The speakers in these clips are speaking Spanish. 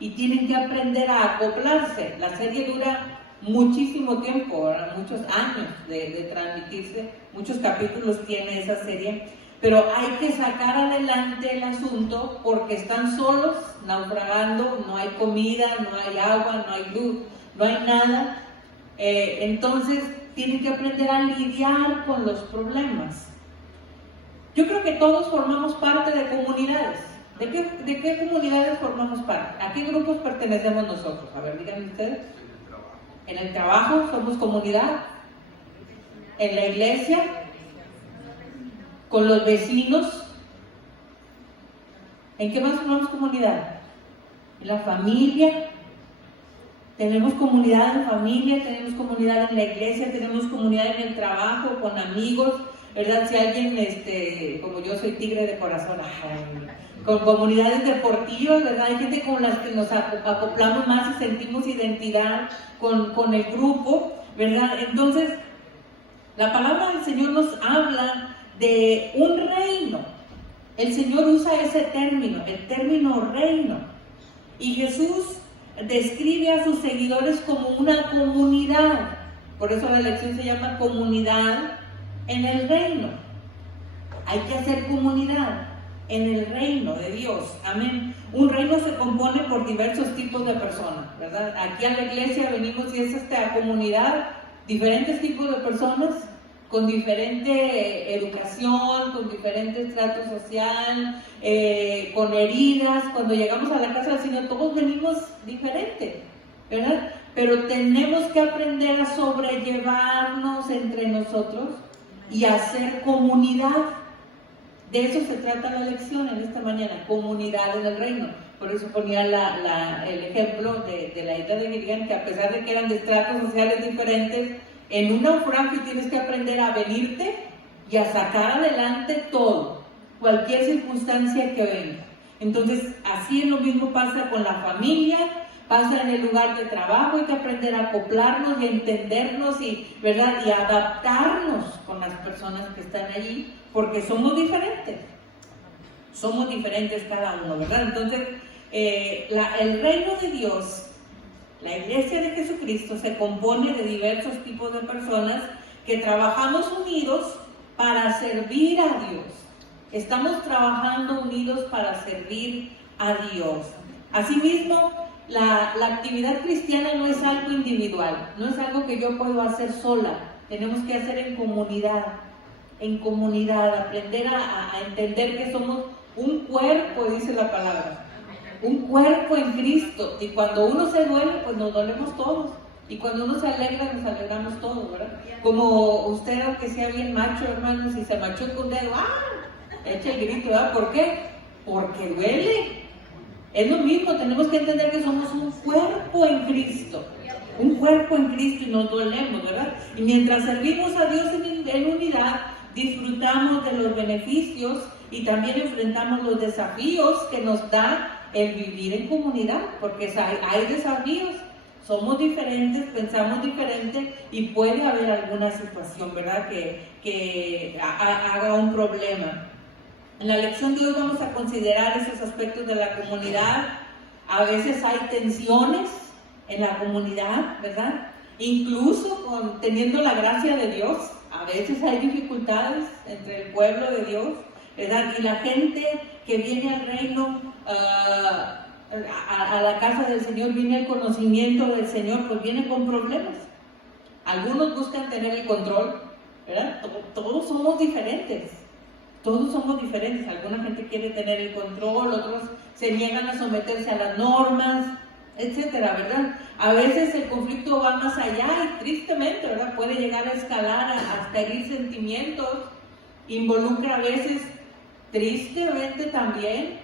y tienen que aprender a acoplarse. La serie dura muchísimo tiempo, ¿verdad? Muchos años de transmitirse, muchos capítulos tiene esa serie, pero hay que sacar adelante el asunto porque están solos, naufragando, no hay comida, no hay agua, no hay luz, no hay nada. Entonces tienen que aprender a lidiar con los problemas. Yo creo que todos formamos parte de comunidades. ¿De qué comunidades formamos parte? ¿A qué grupos pertenecemos nosotros? A ver, díganme ustedes. En el trabajo somos comunidad. En la iglesia, con los vecinos. ¿En qué más formamos comunidad? En la familia. Tenemos comunidad en familia, tenemos comunidad en la iglesia, tenemos comunidad en el trabajo, con amigos, ¿verdad? Si alguien, como yo soy tigre de corazón, con comunidades deportivas, ¿verdad? Hay gente con las que nos acoplamos más y sentimos identidad con el grupo, ¿verdad? Entonces, la palabra del Señor nos habla de un reino. El Señor usa ese término, el término reino. Y Jesús describe a sus seguidores como una comunidad. Por eso la lección se llama comunidad en el reino. Hay que hacer comunidad en el reino de Dios. Amén. Un reino se compone por diversos tipos de personas, ¿verdad? Aquí a la iglesia venimos y es esta comunidad, diferentes tipos de personas con diferente educación, con diferente estrato social, con heridas. Cuando llegamos a la casa del Señor todos venimos diferentes, ¿verdad? Pero tenemos que aprender a sobrellevarnos entre nosotros y a hacer comunidad. De eso se trata la lección en esta mañana, comunidad en el reino. Por eso ponía el ejemplo de la isla de Gilgal, que a pesar de que eran de estratos sociales diferentes, en un naufragio tienes que aprender a venirte y a sacar adelante todo, cualquier circunstancia que venga. Entonces, así es lo mismo pasa con la familia, pasa en el lugar de trabajo. Hay que aprender a acoplarnos y a entendernos ¿verdad? Y adaptarnos con las personas que están allí, porque somos diferentes cada uno, ¿verdad? Entonces, el reino de Dios, la iglesia de Jesucristo, se compone de diversos tipos de personas que trabajamos unidos para servir a Dios. Estamos trabajando unidos para servir a Dios. Asimismo, la actividad cristiana no es algo individual, no es algo que yo puedo hacer sola. Tenemos que hacer en comunidad, aprender a entender que somos un cuerpo, dice la palabra. Un cuerpo en Cristo, y cuando uno se duele, pues nos dolemos todos, y cuando uno se alegra, nos alegramos todos, ¿verdad? Como usted, aunque sea bien macho, hermano, si se machuca un dedo, echa el grito, ¿verdad? ¿Por qué? Porque duele. Es lo mismo, tenemos que entender que somos un cuerpo en Cristo, y nos dolemos, ¿verdad? Y mientras servimos a Dios en unidad, disfrutamos de los beneficios y también enfrentamos los desafíos que nos da el vivir en comunidad, porque hay desafíos, somos diferentes, pensamos diferente y puede haber alguna situación, ¿verdad?, que haga un problema. En la lección de hoy vamos a considerar esos aspectos de la comunidad. A veces hay tensiones en la comunidad, ¿verdad? Incluso teniendo la gracia de Dios, a veces hay dificultades entre el pueblo de Dios, ¿verdad? Y la gente que viene al reino, a la casa del Señor, viene el conocimiento del Señor, pues viene con problemas. Algunos buscan tener el control, ¿verdad? Todos somos diferentes. Alguna gente quiere tener el control, otros se niegan a someterse a las normas, etcétera, ¿verdad? A veces el conflicto va más allá y tristemente, ¿verdad?, puede llegar a escalar hasta herir sentimientos, involucra a veces tristemente también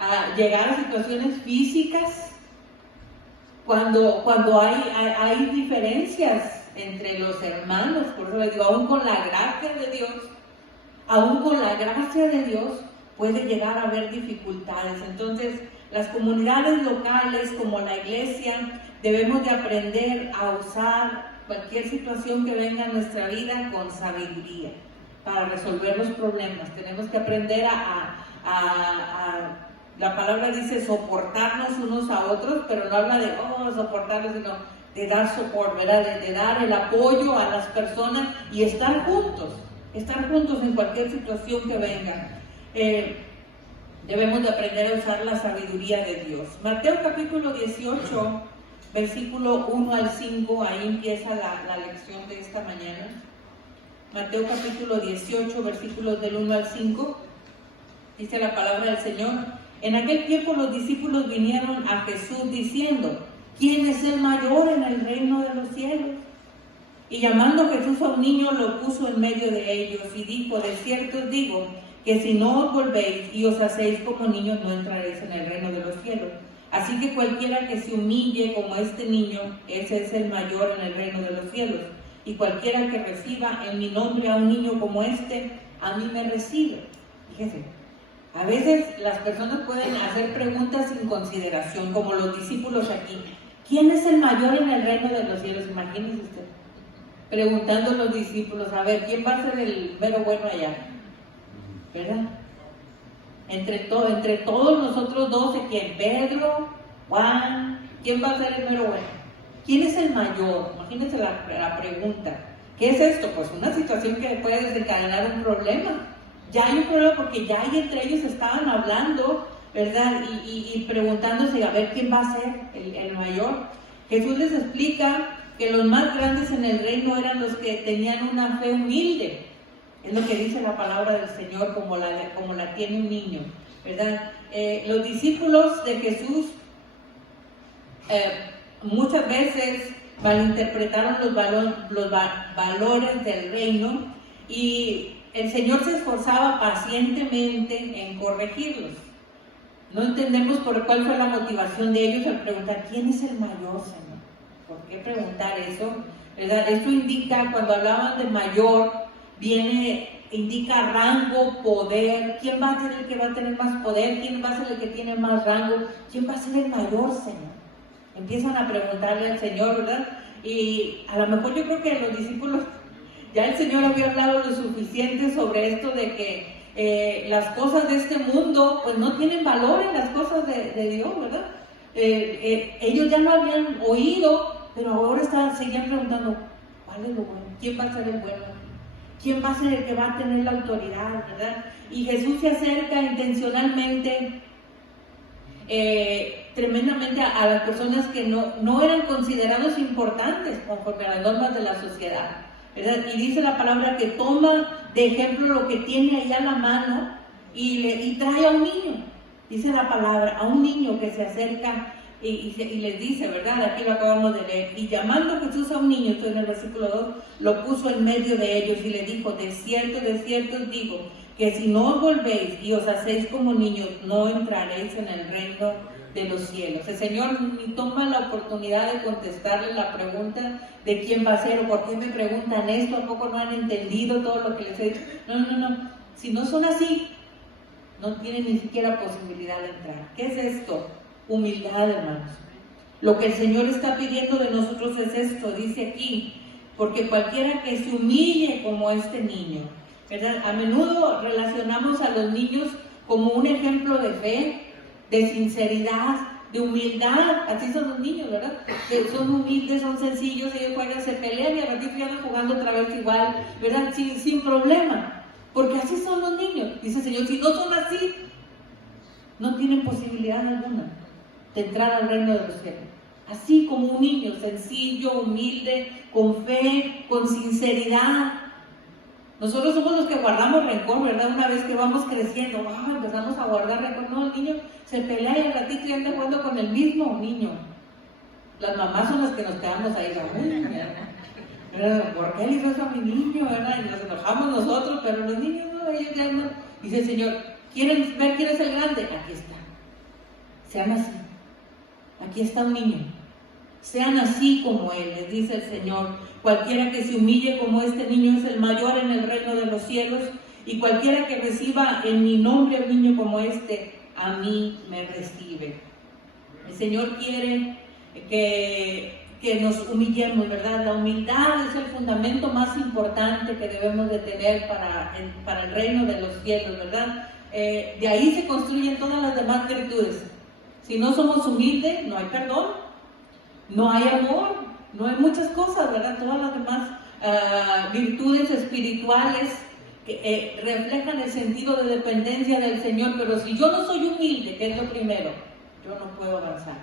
a llegar a situaciones físicas cuando hay diferencias entre los hermanos. Por eso les digo, aún con la gracia de Dios puede llegar a haber dificultades. Entonces, las comunidades locales como la iglesia debemos de aprender a usar cualquier situación que venga a nuestra vida con sabiduría para resolver los problemas. Tenemos que aprender a La palabra dice soportarnos unos a otros, pero no habla de soportarnos, sino de dar soporte, ¿verdad? De dar el apoyo a las personas y estar juntos en cualquier situación que venga. Debemos de aprender a usar la sabiduría de Dios. Mateo capítulo 18, versículo 1 al 5, ahí empieza la lección de esta mañana. Mateo capítulo 18, versículos del 1 al 5, dice la palabra del Señor: en aquel tiempo los discípulos vinieron a Jesús diciendo: ¿quién es el mayor en el reino de los cielos? Y llamando Jesús a un niño, lo puso en medio de ellos y dijo: de cierto os digo, que si no os volvéis y os hacéis como niños, no entraréis en el reino de los cielos. Así que cualquiera que se humille como este niño, ese es el mayor en el reino de los cielos. Y cualquiera que reciba en mi nombre a un niño como este, a mí me recibe. Fíjese, a veces las personas pueden hacer preguntas sin consideración, como los discípulos aquí. ¿Quién es el mayor en el reino de los cielos? Imagínense usted, preguntando a los discípulos, a ver, ¿quién va a ser el mero bueno allá? ¿Verdad? Entre todos nosotros 12, ¿quién? Pedro, Juan, ¿quién va a ser el mero bueno? ¿Quién es el mayor? Imagínense la pregunta. ¿Qué es esto? Pues una situación que puede desencadenar un problema. Ya hay un problema porque ya hay entre ellos estaban hablando, ¿verdad? Y preguntándose a ver quién va a ser el mayor. Jesús les explica que los más grandes en el reino eran los que tenían una fe humilde. Es lo que dice la palabra del Señor, como la tiene un niño, ¿verdad? Los discípulos de Jesús muchas veces malinterpretaron los valores del reino, y el Señor se esforzaba pacientemente en corregirlos. No entendemos cuál fue la motivación de ellos al preguntar: ¿quién es el mayor, Señor? ¿Por qué preguntar eso? ¿Verdad? Esto indica, cuando hablaban de mayor, indica rango, poder. ¿Quién va a ser el que va a tener más poder? ¿Quién va a ser el que tiene más rango? ¿Quién va a ser el mayor, Señor? Empiezan a preguntarle al Señor, ¿verdad? Y a lo mejor yo creo que los discípulos, ya el Señor había hablado lo suficiente sobre esto de que las cosas de este mundo pues no tienen valor en las cosas de Dios, ¿verdad? Ellos ya lo habían oído, pero ahora seguían preguntando: ¿cuál es lo bueno? ¿Quién va a ser el bueno? ¿Quién va a ser el que va a tener la autoridad, verdad? Y Jesús se acerca intencionalmente, tremendamente a las personas que no eran considerados importantes conforme a las normas de la sociedad, ¿verdad? Y dice la palabra que toma de ejemplo lo que tiene ahí a la mano y trae a un niño. Dice la palabra, a un niño que se acerca y les dice, ¿verdad? Aquí lo acabamos de leer. Y llamando Jesús a un niño, esto en el versículo 2, lo puso en medio de ellos y le dijo: de cierto os digo, que si no os volvéis y os hacéis como niños, no entraréis en el reino de los cielos. El Señor ni toma la oportunidad de contestarle la pregunta de quién va a ser o por qué me preguntan esto, ¿a poco no han entendido todo lo que les he dicho? No. Si no son así, no tienen ni siquiera posibilidad de entrar. ¿Qué es esto? Humildad, hermanos. Lo que el Señor está pidiendo de nosotros es esto, dice aquí: porque cualquiera que se humille como este niño, ¿verdad? A menudo relacionamos a los niños como un ejemplo de fe, de sinceridad, de humildad. Así son los niños, ¿verdad? Son humildes, son sencillos, ellos juegan, se pelean y al ratito ya van jugando otra vez igual, ¿verdad? Sin problema, porque así son los niños. Dice el Señor: si no son así, no tienen posibilidad alguna de entrar al reino de los cielos. Así como un niño, sencillo, humilde, con fe, con sinceridad. Nosotros somos los que guardamos rencor, ¿verdad? Una vez que vamos creciendo, empezamos a guardar rencor. No, el niño se pelea y al ratito ya anda jugando con el mismo niño. Las mamás son las que nos quedamos ahí, ¿verdad? ¿Por qué le hizo eso a mi niño, verdad? Y nos enojamos nosotros, pero los niños no, ellos ya no. Dice el Señor: ¿quieren ver quién es el grande? Aquí está. Sean así. Aquí está un niño. Sean así como él, les dice el Señor. Cualquiera que se humille como este niño es el mayor en el reino de los cielos, y cualquiera que reciba en mi nombre a un niño como este, a mí me recibe. El Señor quiere que nos humillemos, ¿verdad? La humildad es el fundamento más importante que debemos de tener para el reino de los cielos, ¿verdad? de ahí se construyen todas las demás virtudes. Si no somos humildes, no hay perdón, no hay amor, no hay muchas cosas, ¿verdad? Todas las demás virtudes espirituales que reflejan el sentido de dependencia del Señor. Pero si yo no soy humilde, que es lo primero, yo no puedo avanzar.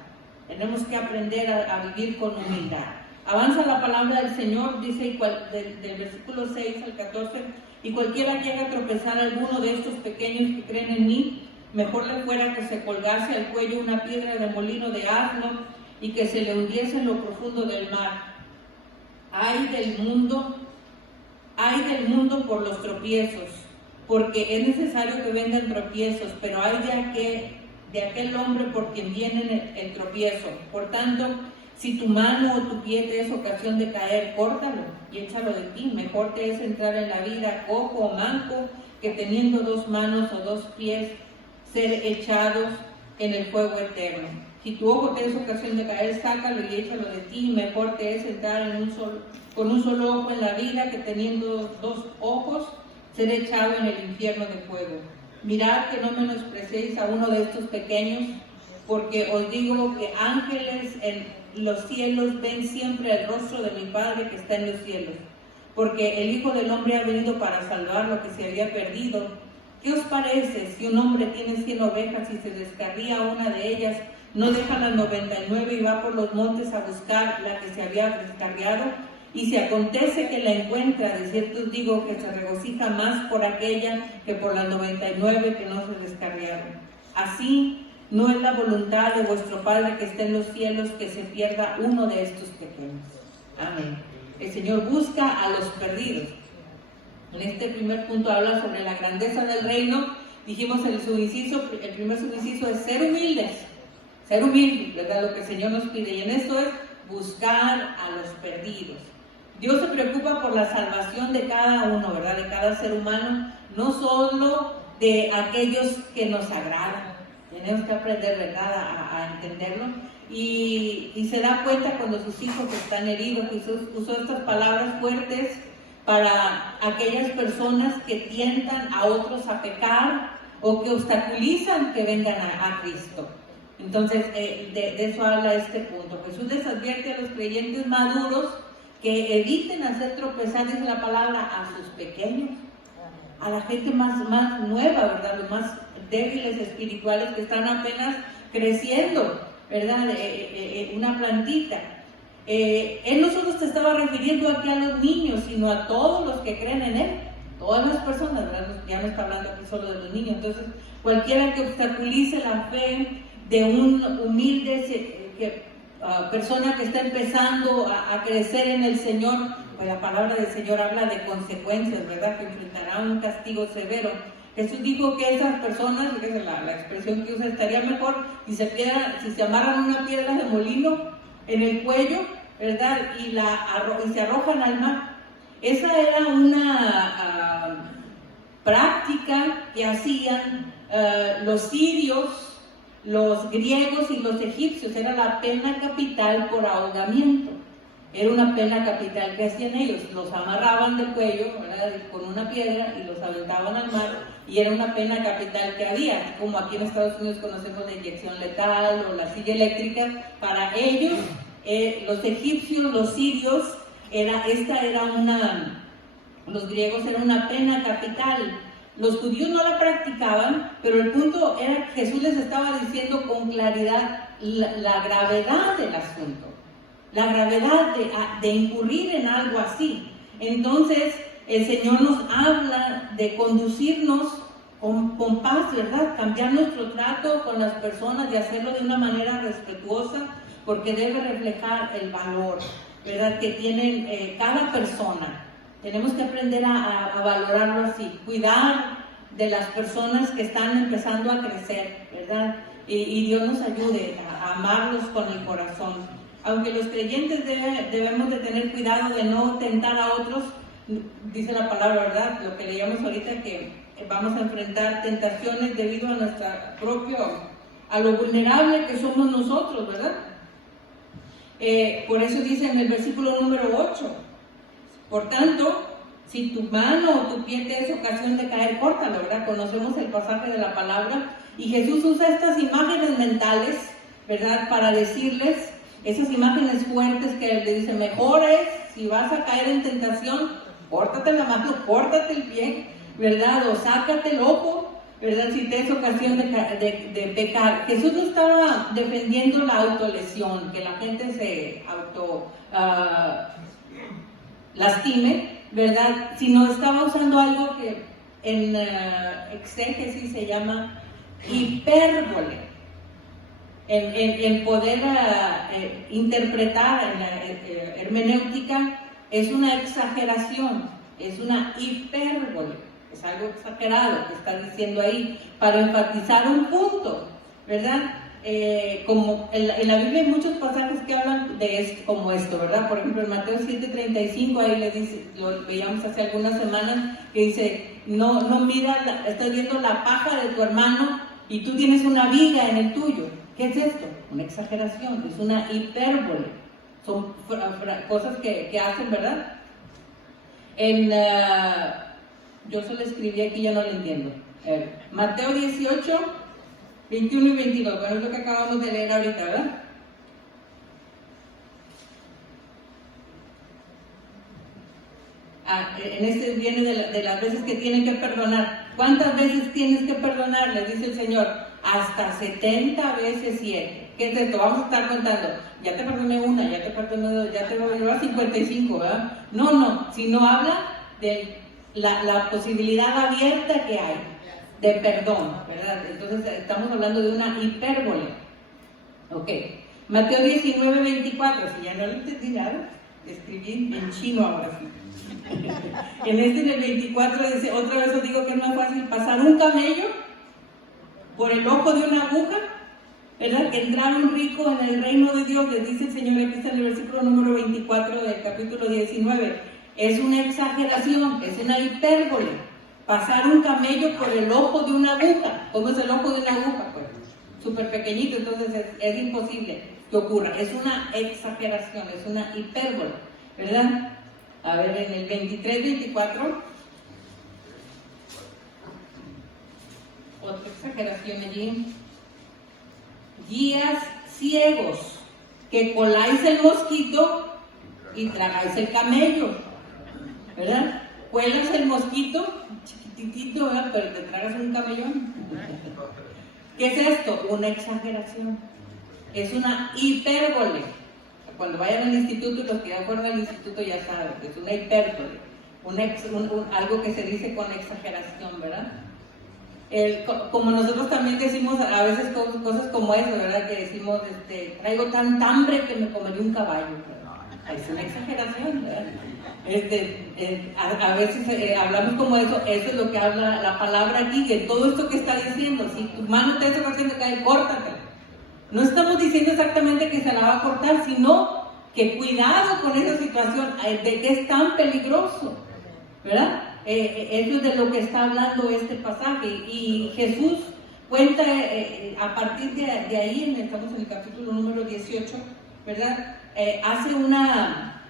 Tenemos que aprender a vivir con humildad. Avanza la palabra del Señor, dice del versículo 6 al 14, y cualquiera que haga tropezar a alguno de estos pequeños que creen en mí, mejor le fuera que se colgase al cuello una piedra de molino de asno y que se le hundiese en lo profundo del mar. Ay del mundo por los tropiezos, porque es necesario que vengan tropiezos, pero hay de aquel hombre por quien viene el tropiezo. Por tanto, si tu mano o tu pie te es ocasión de caer, córtalo y échalo de ti. Mejor te es entrar en la vida cojo o manco, que teniendo 2 manos o 2 pies, ser echados en el fuego eterno. Si tu ojo te es ocasión de caer, sácalo y échalo de ti. Mejor te es entrar con un solo ojo en la vida, que teniendo 2 ojos, ser echado en el infierno de fuego. Mirad que no menosprecéis a uno de estos pequeños, porque os digo que ángeles en los cielos ven siempre el rostro de mi Padre que está en los cielos. Porque el Hijo del Hombre ha venido para salvar lo que se había perdido. ¿Qué os parece si un hombre tiene 100 ovejas y se descarría una de ellas, no deja las 99 y va por los montes a buscar la que se había descarriado? Y si acontece que la encuentra, de cierto os digo que se regocija más por aquella que por las 99 que no se descarriaron. Así no es la voluntad de vuestro Padre que está en los cielos que se pierda uno de estos pequeños. Amén. El Señor busca a los perdidos. En este primer punto habla sobre la grandeza del reino. Dijimos el primer subinciso es ser humildes, ¿verdad? Lo que el Señor nos pide. Y en esto es buscar a los perdidos. Dios se preocupa por la salvación de cada uno, ¿verdad? De cada ser humano, no solo de aquellos que nos agradan. Tenemos que aprender, ¿verdad?, a entenderlo. Y se da cuenta cuando sus hijos están heridos. Jesús usó estas palabras fuertes para aquellas personas que tientan a otros a pecar o que obstaculizan que vengan a Cristo. Entonces, de eso habla este punto. Jesús les advierte a los creyentes maduros que eviten hacer tropezar, dice la palabra, a sus pequeños, a la gente más nueva, ¿verdad? Los más débiles espirituales que están apenas creciendo, ¿verdad? Una plantita. Él no solo se estaba refiriendo aquí a los niños, sino a todos los que creen en Él, todas las personas, ¿verdad? Ya no está hablando aquí solo de los niños. Entonces, cualquiera que obstaculice la fe de un humilde persona que está empezando a crecer en el Señor, pues la palabra del Señor habla de consecuencias, ¿verdad? Que enfrentará un castigo severo. Jesús dijo que esas personas, fíjese la expresión que usa, estaría mejor si se amarran una piedra de molino en el cuello, ¿verdad? Y se arrojan al mar. Esa era una práctica que hacían los sirios, los griegos y los egipcios. Era la pena capital por ahogamiento. Era una pena capital que hacían ellos. Los amarraban del cuello, ¿verdad?, con una piedra y los aventaban al mar, y era una pena capital que había. Como aquí en Estados Unidos conocemos la inyección letal o la silla eléctrica. Para ellos, los egipcios, los sirios, los griegos, era una pena capital. Los judíos no la practicaban, pero el punto era que Jesús les estaba diciendo con claridad la gravedad del asunto, la gravedad de incurrir en algo así. Entonces, el Señor nos habla de conducirnos con paz, ¿verdad? Cambiar nuestro trato con las personas, de hacerlo de una manera respetuosa, porque debe reflejar el valor, ¿verdad?, que tienen cada persona. Tenemos que aprender a valorarlo así, cuidar de las personas que están empezando a crecer, ¿verdad? Y Dios nos ayude a amarlos con el corazón. Aunque los creyentes debemos de tener cuidado de no tentar a otros, dice la palabra, ¿verdad? Lo que leíamos ahorita, que vamos a enfrentar tentaciones debido a lo vulnerable que somos nosotros, ¿verdad? Por eso dice en el versículo número 8, por tanto, Si tu mano o tu pie te es ocasión de caer, córtalo, ¿verdad? Conocemos el pasaje de la palabra y Jesús usa estas imágenes mentales, ¿verdad? Para decirles esas imágenes fuertes que Él le dice, mejor es, si vas a caer en tentación, córtate la mano, córtate el pie, ¿verdad? O sácate el ojo, ¿verdad? Si te es ocasión de pecar. Jesús no estaba defendiendo la autolesión, que la gente se lastime, ¿verdad? Sino estaba usando algo que en exégesis se llama hipérbole. En poder interpretar en la hermenéutica es una exageración, es una hipérbole, es algo exagerado que está diciendo ahí para enfatizar un punto, ¿verdad? Como en la Biblia hay muchos pasajes que hablan de esto, como esto, ¿verdad? Por ejemplo, en Mateo 7:35, ahí le dice, lo veíamos hace algunas semanas, que dice, no mira, estás viendo la paja de tu hermano y tú tienes una viga en el tuyo. ¿Qué es esto? Una exageración, es una hipérbole. Son cosas que hacen, ¿verdad? Yo solo escribí aquí, ya no lo entiendo. Mateo 18, 21 y 22, bueno, es lo que acabamos de leer ahorita, ¿verdad? En este viene de las veces que tienen que perdonar. ¿Cuántas veces tienes que perdonar? Le dice el Señor. Hasta 70 veces 7. ¿Qué es esto? Vamos a estar contando. Ya te perdoné una, ya te perdoné dos, ya te voy a 55, ¿verdad? No, sino habla de la posibilidad abierta que hay de perdón, ¿verdad? Entonces estamos hablando de una hipérbole. Ok. Mateo 19, 24. Si ya no lo entendí nada, escribí en chino ahora sí. En el 24 dice, otra vez os digo que es más fácil pasar un camello por el ojo de una aguja, ¿verdad? Que entrar un rico en el reino de Dios, les dice el Señor, aquí está en el versículo número 24 del capítulo 19. Es una exageración, es una hipérbole. Pasar un camello por el ojo de una aguja. ¿Cómo es el ojo de una aguja? Pues súper pequeñito, entonces es imposible que ocurra. Es una exageración, es una hipérbole, ¿verdad? A ver, en el 23, 24... otra exageración allí. Guías ciegos, que coláis el mosquito y tragáis el camello, ¿verdad? Cuelas el mosquito, chiquitito, ¿verdad? Pero te tragas un camellón. ¿Qué es esto? Una exageración. Es una hipérbole. Cuando vayan al instituto, los que ya fueron al instituto ya saben, es una hipérbole. Algo que se dice con exageración, ¿verdad? Como nosotros también decimos a veces cosas como eso, ¿verdad? Que decimos, traigo tanta hambre que me comería un caballo, ¿verdad? Es una exageración, ¿verdad? A veces hablamos como eso es lo que habla la palabra aquí, que todo esto que está diciendo, si tu mano te está haciendo caer, córtate. No estamos diciendo exactamente que se la va a cortar, sino que cuidado con esa situación, de que es tan peligroso, ¿verdad? Eso es de lo que está hablando este pasaje. Y Jesús cuenta a partir de ahí, estamos en el capítulo número 18, ¿verdad? Hace una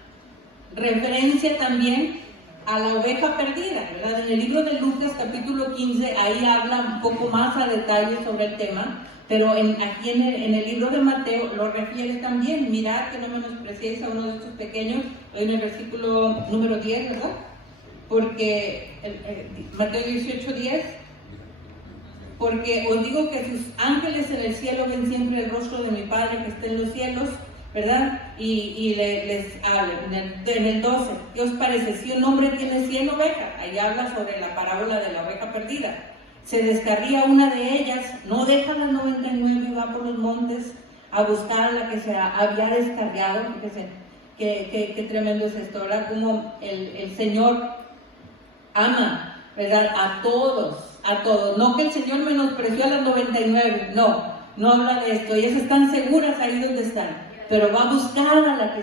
referencia también a la oveja perdida, ¿verdad? En el libro de Lucas, capítulo 15, ahí habla un poco más a detalle sobre el tema, pero aquí en el libro de Mateo lo refiere también. Mirad que no menospreciéis a uno de estos pequeños, en el versículo número 10, ¿verdad? Porque Mateo 18:10, porque os digo que sus ángeles en el cielo ven siempre el rostro de mi Padre que está en los cielos, ¿verdad? Y les habla en el 12, ¿qué os parece? Si un hombre tiene 100 ovejas, ahí habla sobre la parábola de la oveja perdida, se descarría una de ellas, no deja las 99 y va por los montes a buscar a la que se había descarriado. Fíjense qué tremendo es esto, ¿verdad? Como el Señor ama, ¿verdad? A todos, no que el Señor menospreció a las 99, no habla de esto, ellas están seguras ahí donde están, pero va a buscar a la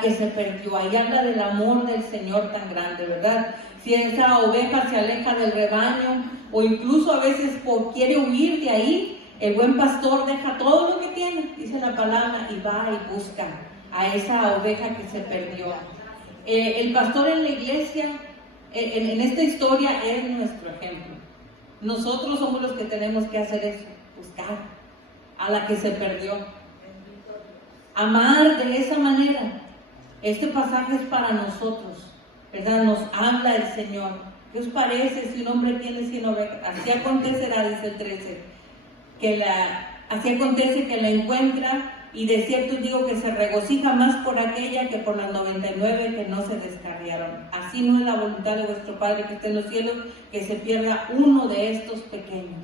que se perdió, ahí habla del amor del Señor tan grande, ¿verdad? Si esa oveja se aleja del rebaño, o incluso a veces quiere huir de ahí, el buen pastor deja todo lo que tiene, dice la palabra, y va y busca a esa oveja que se perdió. El pastor en la iglesia, en esta historia, es nuestro ejemplo. Nosotros somos los que tenemos que hacer eso, buscar a la que se perdió, amar de esa manera. Este pasaje es para nosotros, ¿verdad? Nos habla el Señor. ¿Qué os parece si un hombre tiene 100 ovejas? Así acontecerá, dice el 13, así acontece que la encuentra, y de cierto digo que se regocija más por aquella que por las 99 que no se descarriaron. Así no es la voluntad de vuestro Padre que está en los cielos, que se pierda uno de estos pequeños.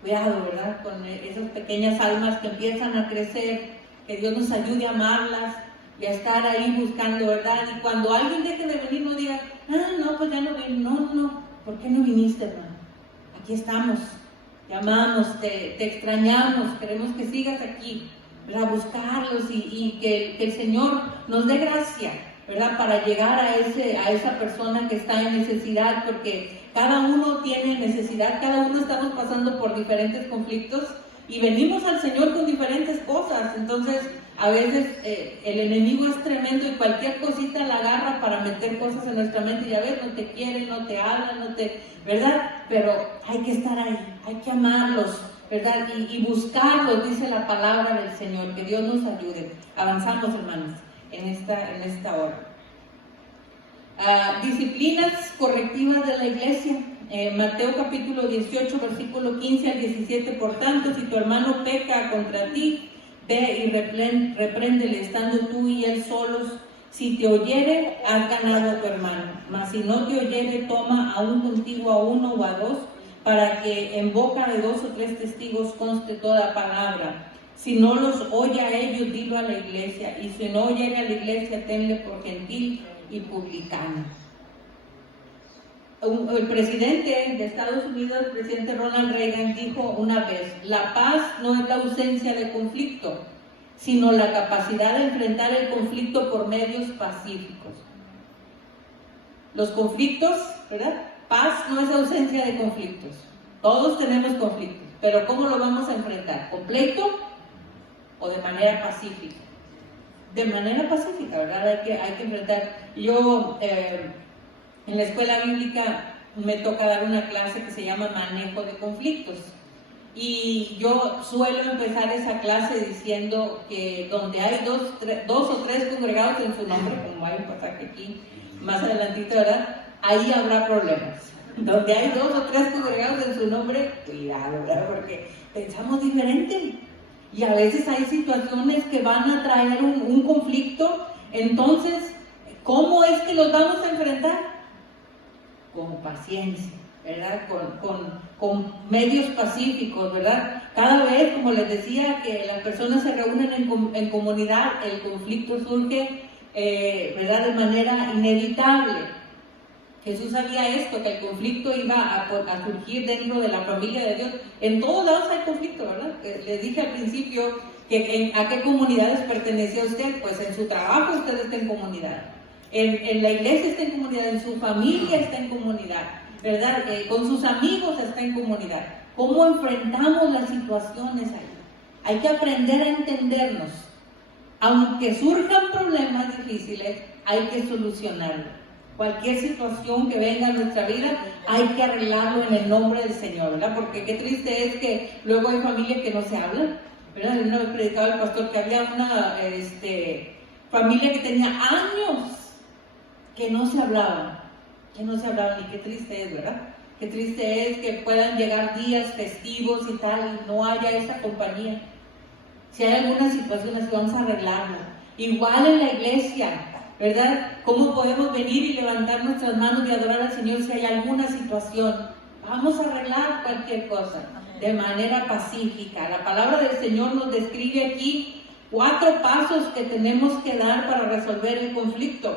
Cuidado, ¿verdad? Con esas pequeñas almas que empiezan a crecer, que Dios nos ayude a amarlas y a estar ahí buscando, ¿verdad? Y cuando alguien deje de venir, no diga, no, pues ya no vino. No, ¿por qué no viniste, hermano? Aquí estamos, te amamos, te extrañamos, queremos que sigas aquí, ¿verdad? Buscarlos y que el Señor nos dé gracia, ¿verdad? Para llegar a esa persona que está en necesidad, porque cada uno tiene necesidad, cada uno estamos pasando por diferentes conflictos y venimos al Señor con diferentes cosas. Entonces, a veces el enemigo es tremendo y cualquier cosita la agarra para meter cosas en nuestra mente. Ya ves, no te quieren, no te hablan, ¿verdad? Pero hay que estar ahí, hay que amarlos, ¿verdad? Y buscarlos, dice la palabra del Señor. Que Dios nos ayude. Avanzamos, hermanos, en esta hora. Disciplinas correctivas de la iglesia. Mateo capítulo 18, versículo 15 al 17. Por tanto, si tu hermano peca contra ti, ve y repréndele, estando tú y él solos. Si te oyere, has ganado a tu hermano. Mas si no te oyere, toma aún contigo a uno o a dos, para que en boca de 2 o 3 testigos conste toda palabra. Si no los oye a ellos, dilo a la iglesia. Y si no oyere a la iglesia, tenle por gentil y publicano. El presidente de Estados Unidos, el presidente Ronald Reagan, dijo una vez: la paz no es la ausencia de conflicto, sino la capacidad de enfrentar el conflicto por medios pacíficos. Los conflictos, ¿verdad? Paz no es ausencia de conflictos. Todos tenemos conflictos, pero ¿cómo lo vamos a enfrentar? ¿Con pleito o de manera pacífica? De manera pacífica, ¿verdad? Hay que enfrentar. Yo en la escuela bíblica me toca dar una clase que se llama manejo de conflictos. Y yo suelo empezar esa clase diciendo que donde hay dos o tres congregados en su nombre, como hay un pasaje aquí más adelantito, ¿verdad? Ahí habrá problemas. Donde hay 2 o 3 congregados en su nombre, cuidado, ¿verdad? Porque pensamos diferente. Y a veces hay situaciones que van a traer un conflicto. Entonces, ¿cómo es que los vamos a enfrentar? Con paciencia, ¿verdad? Con medios pacíficos, ¿verdad? Cada vez, como les decía, que las personas se reúnen en comunidad, el conflicto surge, ¿verdad? De manera inevitable. Jesús sabía esto, que el conflicto iba a surgir dentro de la familia de Dios. En todos lados hay conflicto, ¿verdad? Les dije al principio que a qué comunidades pertenecía usted. Pues en su trabajo usted está en comunidad, en la iglesia está en comunidad, en su familia está en comunidad, ¿verdad? Con sus amigos está en comunidad. ¿Cómo enfrentamos las situaciones ahí? Hay que aprender a entendernos. Aunque surjan problemas difíciles, hay que solucionarlos. Cualquier situación que venga a nuestra vida, hay que arreglarlo en el nombre del Señor, ¿verdad? Porque qué triste es que luego hay familias que no se hablan, ¿verdad? Una vez predicaba el pastor que había una familia que tenía años que no se hablaban, y qué triste es, ¿verdad? Qué triste es que puedan llegar días festivos y tal, y no haya esa compañía. Si hay alguna situación así, vamos a arreglarla. Igual en la iglesia, ¿verdad? ¿Cómo podemos venir y levantar nuestras manos y adorar al Señor si hay alguna situación? Vamos a arreglar cualquier cosa de manera pacífica. La palabra del Señor nos describe aquí 4 pasos que tenemos que dar para resolver el conflicto.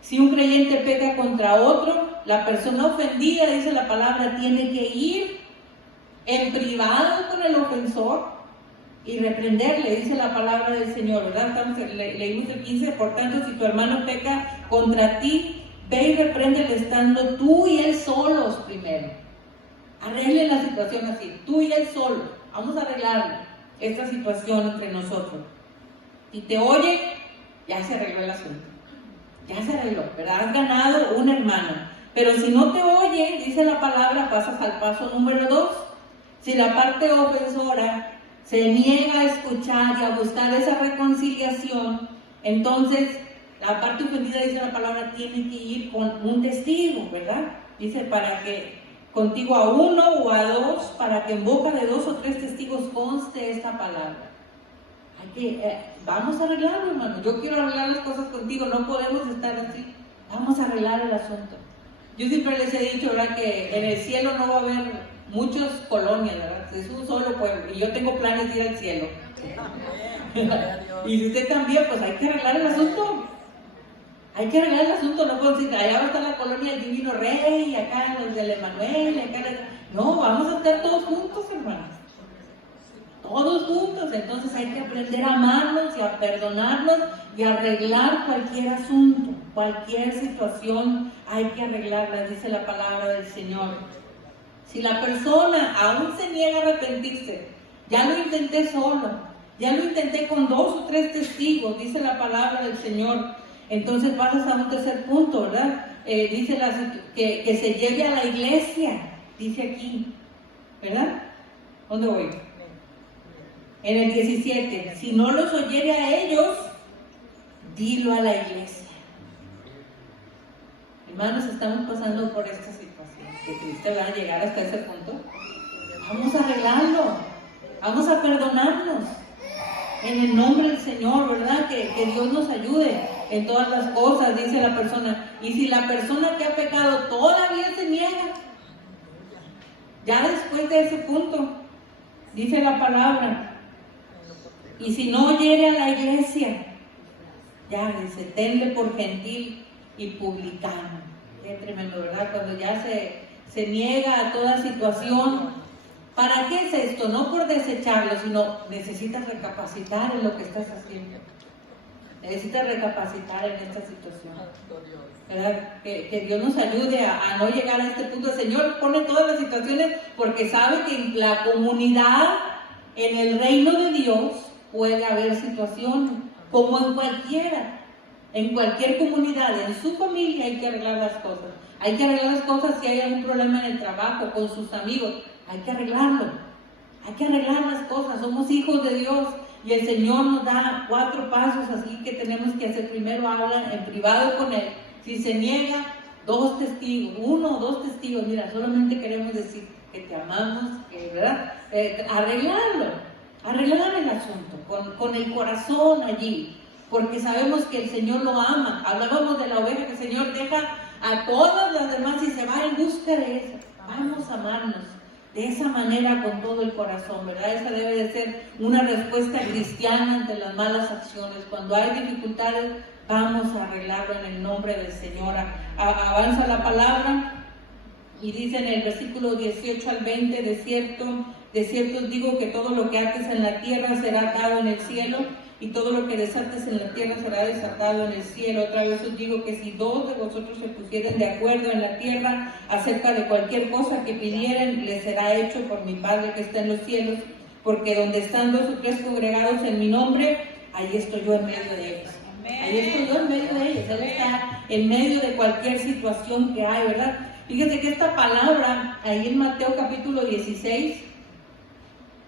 Si un creyente peca contra otro, la persona ofendida, dice la palabra, tiene que ir en privado con el ofensor y reprenderle, dice la palabra del Señor, ¿verdad? Leímos el 15, por tanto, si tu hermano peca contra ti, ve y repréndele estando tú y él solos primero. Arreglen la situación así, tú y él solos. Vamos a arreglar esta situación entre nosotros. Si te oye, ya se arregló el asunto. ya se arregló, ¿verdad? Has ganado un hermano. Pero si no te oye, dice la palabra, pasas al paso número 2. Si la parte ofensora se niega a escuchar y a buscar esa reconciliación, entonces la parte ofendida, dice la palabra, tiene que ir con un testigo, ¿verdad? Dice, para que contigo a 1 o a 2, para que en boca de 2 o 3 testigos conste esta palabra. Vamos a arreglarlo, hermano. Yo quiero arreglar las cosas contigo, no podemos estar así. Vamos a arreglar el asunto. Yo siempre les he dicho, ¿verdad?, que en el cielo no va a haber muchas colonias, ¿verdad? Es un solo pueblo y yo tengo planes de ir al cielo. Y si usted también, pues hay que arreglar el asunto. Hay que arreglar el asunto, no puedo decir, allá va a estar la colonia del Divino Rey, y acá los del Emanuel, No, vamos a estar todos juntos, hermanos. Todos juntos. Entonces hay que aprender a amarnos y a perdonarnos y a arreglar cualquier asunto, cualquier situación, hay que arreglarla, dice la palabra del Señor. Si la persona aún se niega a arrepentirse, ya lo intenté solo, ya lo intenté con 2 o 3 testigos, dice la palabra del Señor, entonces pasas a un tercer punto, ¿verdad? Dice que se lleve a la iglesia, dice aquí, ¿verdad? ¿Dónde voy? En el 17, si no los oyere a ellos, dilo a la iglesia. Hermanos, estamos pasando por esta situación. Qué triste va a llegar hasta ese punto. Vamos a arreglarlo, vamos a perdonarnos. En el nombre del Señor, ¿verdad? Que Dios nos ayude en todas las cosas, dice la persona. Y si la persona que ha pecado todavía se niega, ya después de ese punto, dice la palabra, y si no oyere a la iglesia, ya dice, tenle por gentil y publicano. Qué tremendo, ¿verdad? Cuando ya se niega a toda situación. ¿Para qué es esto? No por desecharlo, sino necesitas recapacitar en lo que estás haciendo. Necesitas recapacitar en esta situación, ¿verdad? Que Dios nos ayude a no llegar a este punto. El Señor pone todas las situaciones porque sabe que en la comunidad, en el reino de Dios, puede haber situaciones, como en cualquier comunidad, en su familia hay que arreglar las cosas. Hay que arreglar las cosas si hay algún problema en el trabajo, con sus amigos, hay que arreglarlo. Hay que arreglar las cosas, somos hijos de Dios y el Señor nos da 4 pasos así que tenemos que hacer. Primero habla en privado con Él. Si se niega, 2 testigos, 1 o 2 testigos, mira, solamente queremos decir que te amamos, ¿verdad? Arreglar el asunto, con el corazón allí, porque sabemos que el Señor lo ama. Hablábamos de la oveja que el Señor deja a todas las demás y se va en busca de esa. Vamos a amarnos de esa manera con todo el corazón, ¿verdad? Esa debe de ser una respuesta cristiana ante las malas acciones. Cuando hay dificultades, vamos a arreglarlo en el nombre del Señor. Avanza la palabra y dice en el versículo 18 al 20, de cierto os digo que todo lo que ates en la tierra será atado en el cielo, y todo lo que desates en la tierra será desatado en el cielo. Otra vez os digo que si 2 de vosotros se pusieren de acuerdo en la tierra acerca de cualquier cosa que pidieren, les será hecho por mi Padre que está en los cielos, porque donde están 2 o 3 congregados en mi nombre, ahí estoy yo en medio de ellos. Ahí estoy yo en medio de ellos. Él está en medio de cualquier situación que hay, ¿verdad? Fíjense que esta palabra, ahí en Mateo capítulo 16,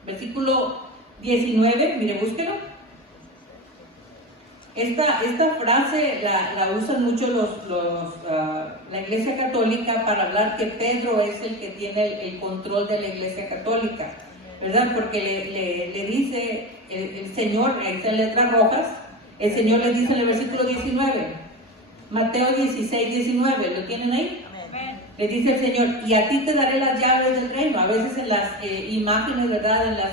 versículo 19, mire, búsquelo. Esta frase la usan mucho la Iglesia Católica para hablar que Pedro es el que tiene el control de la Iglesia Católica, ¿verdad? Porque le dice el Señor, ahí está en letras rojas, el Señor le dice en el versículo 19, Mateo 16, 19, ¿lo tienen ahí? Le dice el Señor, y a ti te daré las llaves del reino. A veces en las imágenes, ¿verdad? En las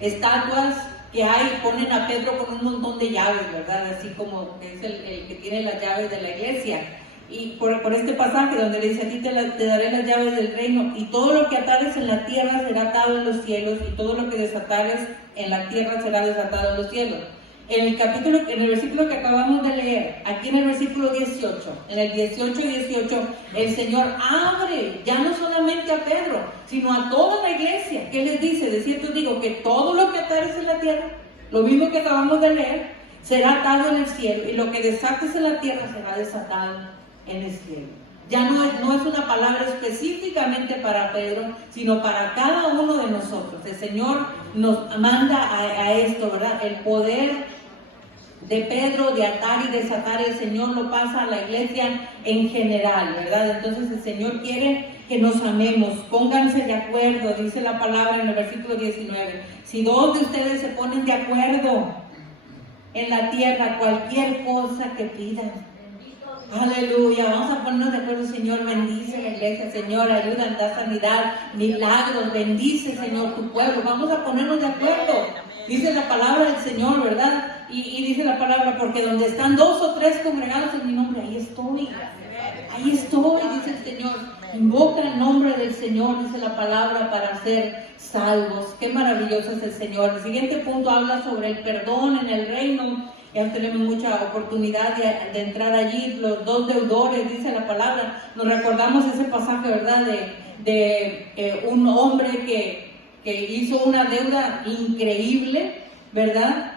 estatuas que hay, ponen a Pedro con un montón de llaves, ¿verdad? Así como que es el que tiene las llaves de la iglesia. Y por este pasaje donde le dice, a ti te daré las llaves del reino, y todo lo que atares en la tierra será atado en los cielos, y todo lo que desatares en la tierra será desatado en los cielos. En el versículo que acabamos de leer, aquí en el versículo 18, en el 18 y 18, el Señor abre ya no solamente a Pedro, sino a toda la iglesia. ¿Qué les dice? De cierto digo que todo lo que atares en la tierra, lo mismo que acabamos de leer, será atado en el cielo, y lo que desates en la tierra será desatado en el cielo. Ya no es una palabra específicamente para Pedro, sino para cada uno de nosotros. El Señor nos manda a esto, ¿verdad? El poder de Pedro de atar y desatar, el Señor lo pasa a la iglesia en general, ¿verdad? Entonces el Señor quiere que nos amemos, pónganse de acuerdo, dice la palabra en el versículo 19. Si dos de ustedes se ponen de acuerdo en la tierra, cualquier cosa que pidan. Aleluya, vamos a ponernos de acuerdo. Señor, bendice la iglesia, Señor, ayuda, da sanidad, milagros, bendice, Señor, tu pueblo. Vamos a ponernos de acuerdo. Dice la palabra del Señor, ¿verdad? Y dice la palabra, porque donde están 2 o 3 congregados en mi nombre, ahí estoy. Ahí estoy, dice el Señor. Invoca el nombre del Señor, dice la palabra, para ser salvos. Qué maravilloso es el Señor. El siguiente punto habla sobre el perdón en el reino. Ya tenemos mucha oportunidad de entrar allí. Los 2 deudores, dice la palabra. Nos recordamos ese pasaje, ¿verdad? De un hombre que hizo una deuda increíble, ¿verdad?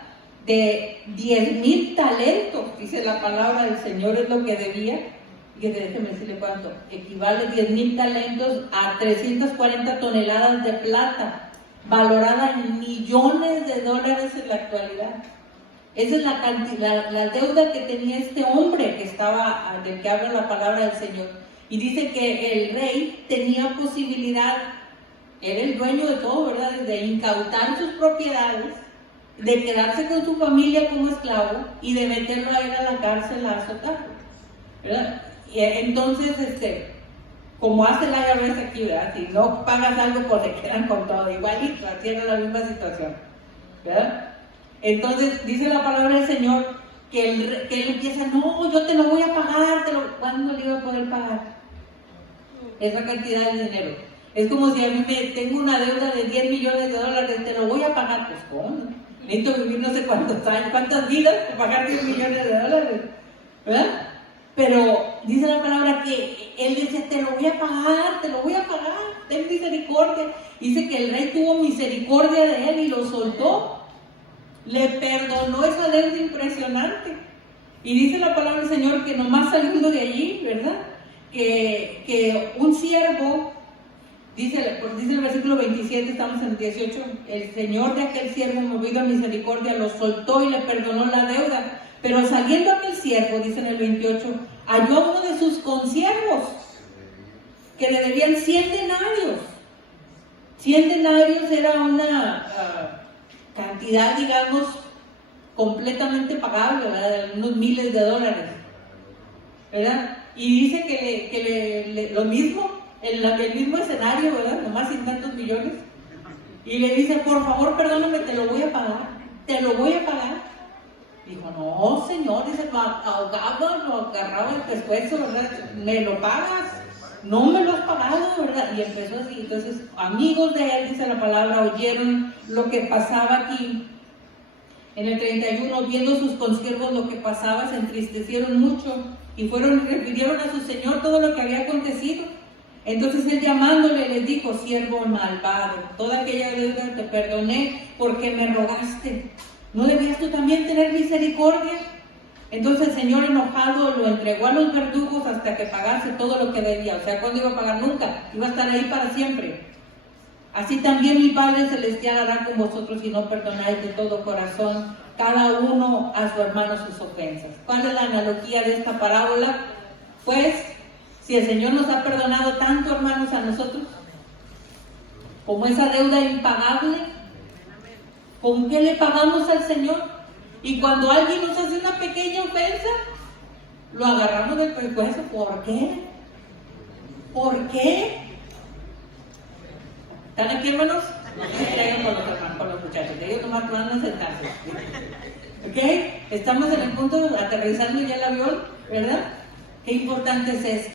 De 10,000 talentos, dice la palabra del Señor, es lo que debía. Y déjeme decirle cuánto. Equivale 10,000 talentos a 340 toneladas de plata, valorada en millones de dólares en la actualidad. Esa es la deuda que tenía este hombre del que habla la palabra del Señor. Y dice que el rey tenía posibilidad, era el dueño de todo, ¿verdad? De incautar sus propiedades, de quedarse con su familia como esclavo y de meterlo a él a la cárcel a azotarlo, ¿verdad? Y entonces, como hace la IRS aquí, ¿verdad? Si no pagas algo, pues se quedan con todo, igualito, así era la misma situación, ¿verdad? Entonces dice la palabra del Señor que él empieza, no, yo te lo voy a pagar, ¿cuándo le iba a poder pagar esa cantidad de dinero? Es como si a mí tengo una deuda de 10 millones de dólares, te lo voy a pagar, pues ¿cómo? Necesito vivir no sé cuántos años, cuántas vidas para pagar 10 millones de dólares, ¿verdad? Pero dice la palabra que él dice, te lo voy a pagar, ten misericordia. Dice que el rey tuvo misericordia de él y lo soltó. Le perdonó esa deuda impresionante. Y dice la palabra del Señor que nomás saliendo de allí, ¿verdad? Que un siervo, dice el versículo 27, estamos en el 18, el Señor de aquel siervo, movido a misericordia, lo soltó y le perdonó la deuda. Pero saliendo aquel siervo, dice en el 28, halló a uno de sus consiervos que le debían 100 denarios. 100 denarios era una cantidad, digamos, completamente pagable, ¿verdad? De unos miles de dólares, ¿verdad? Y dice que lo mismo, en el mismo escenario, ¿verdad? Nomás sin tantos millones. Y le dice, por favor, perdóname, te lo voy a pagar. Dijo, no, Señor, dice, lo agarraba el pescuezo, ¿verdad? ¿Me lo pagas? No me lo has pagado, ¿verdad? Y empezó así. Entonces, amigos de él, dice la palabra, oyeron lo que pasaba aquí. En el 31, viendo sus consiervos lo que pasaba, se entristecieron mucho y refirieron a su señor todo lo que había acontecido. Entonces él llamándole les dijo, siervo malvado, toda aquella deuda te perdoné porque me rogaste. ¿No debías tú también tener misericordia? Entonces el Señor enojado lo entregó a los verdugos hasta que pagase todo lo que debía. O sea, ¿cuándo iba a pagar? Nunca, iba a estar ahí para siempre. Así también mi Padre Celestial hará con vosotros si no perdonáis de todo corazón cada uno a su hermano sus ofensas. ¿Cuál es la analogía de esta parábola? Pues, si el Señor nos ha perdonado tanto, hermanos, a nosotros, como esa deuda impagable, ¿con qué le pagamos al Señor? Y cuando alguien nos hace una pequeña ofensa, lo agarramos del pescuezo. ¿Por qué? ¿Por qué? ¿Están aquí, hermanos? No se distraigan con los muchachos. Ellos nomás van a sentarse. ¿Ok? Estamos en el punto de aterrizando ya el avión, ¿verdad? Qué importante es esto.